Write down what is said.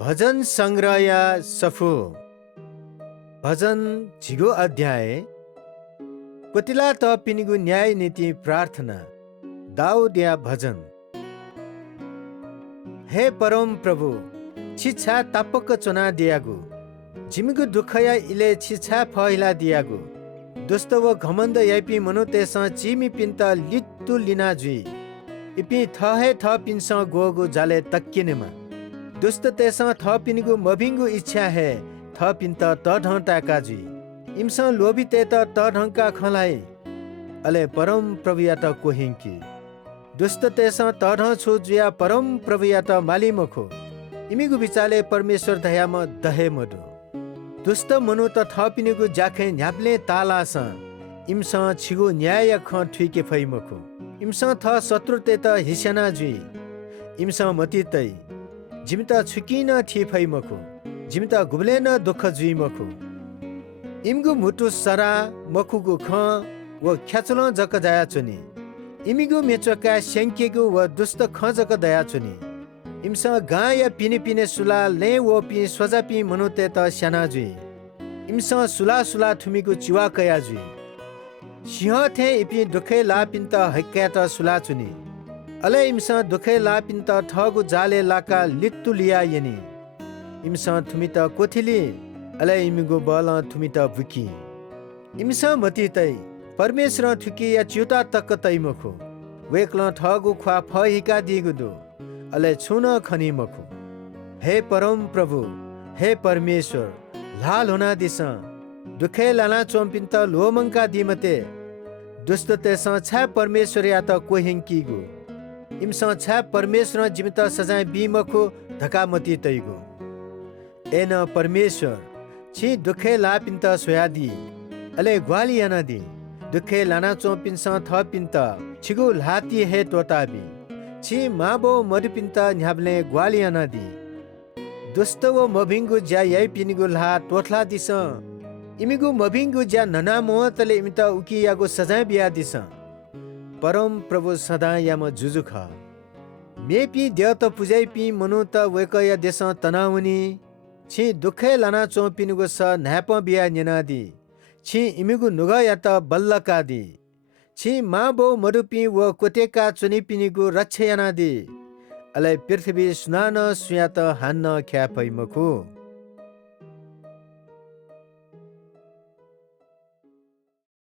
भजन संग्रह सफु भजन झिगो अध्याय कोतिला त पिनिगु न्याय नीति प्रार्थना दाऊद या भजन। हे परम प्रभु छिछा तापक चोना दियागु झिमिगु दुखया इले छिछा फहिला दियागु दोस्त व घमण्ड यापी मनुतेस चिमी पिन्त लित्तु लिना जुई इपि थहे थ पिन्स गोगु जाले तक्किनेमा दुष्ट तेस थ पिनिगु मभिङ्गु इच्छा हे थ पिन्त त ढंटाका जुई इमस लोभिते त ढंका खलाई अले परम प्रभुया त कोहिंकी दुष्ट तेस त ढ छु जुया परम प्रभुया त माली मखो इमिगु बिचाले परमेश्वर दयाम दहे मडु दुष्ट मनु त थ पिनिगु जाखे न्याप्ले तालास इमस छिगु न्याय ख ठिके फै मखो इमस थ शत्रुते त हिस्याना जुई इमस मति तै जिमता छुकिन थि फै मखो जिमता गुब्लेन दुख जुई मखो इमगु मुटु सरा मखुगु ख व ख्याचलो जक जाया चुनी इमिगु मेचका स्यांकेगु व दुष्ट ख जक दया चुनी इमस गाया पिने पिने सुला ले वो पि स्वजापि मनुते त स्याना जुई इमस सुला सुला थुमिगु चिवा कया जुई सिंह थे इपि दुखे ला पिन्त हक्या त सुला चुनी अले इमस दुखे ला पिन्त ठगु जाले लाका लित्तु लिया यनी इमस थुमित कोथिली अले इमिगु बल थुमित बुकी इमस मति तै परमेश्वर थुकी या च्युता तक तै मखो वेक्ल ठगु ख्वा फहिका दिगु दो अले छुन खनी मखो हे परम प्रभु हे परमेश्वर लाल होना दिस दुखे लाना चोम्पिन्त लोमंका दिमते दुष्ट तेस छा परमेश्वर या त कोहिंकीगु इमस छा परमेश्वर जिमित सजाय बिमखो धकामती तैगु एन परमेश्वर छि दुखे लापिन्त सोयादी अले ग्वाली याना दि दुखे लाना चोपिन्स थ पिन्त छिगु लाती हे तोताबी छि माबो मरिपिन्त न्याब्ले ग्वाली याना दि दुष्ट व मभिङ्गु ज्या यै पिनिगु ला तोथला दिस इमिगु मभिङ्गु ज्या नना मोतले इमित उकियागु सजाय बिया दिस परम प्रभु सदा याम जुजुख मेपी देवत पुजै पि मनु त वेकया देश तनाउनी छि दुखे लाना चोपिनुगु स न्याप बिया न्यनादि छि इमिगु नुगा या त बल्लकादि छि माबो मरुपि व कोटेका चुनि पिनिगु रक्षयानादि अले पृथ्वी सुनान सुया त हान्न ख्या पै मखु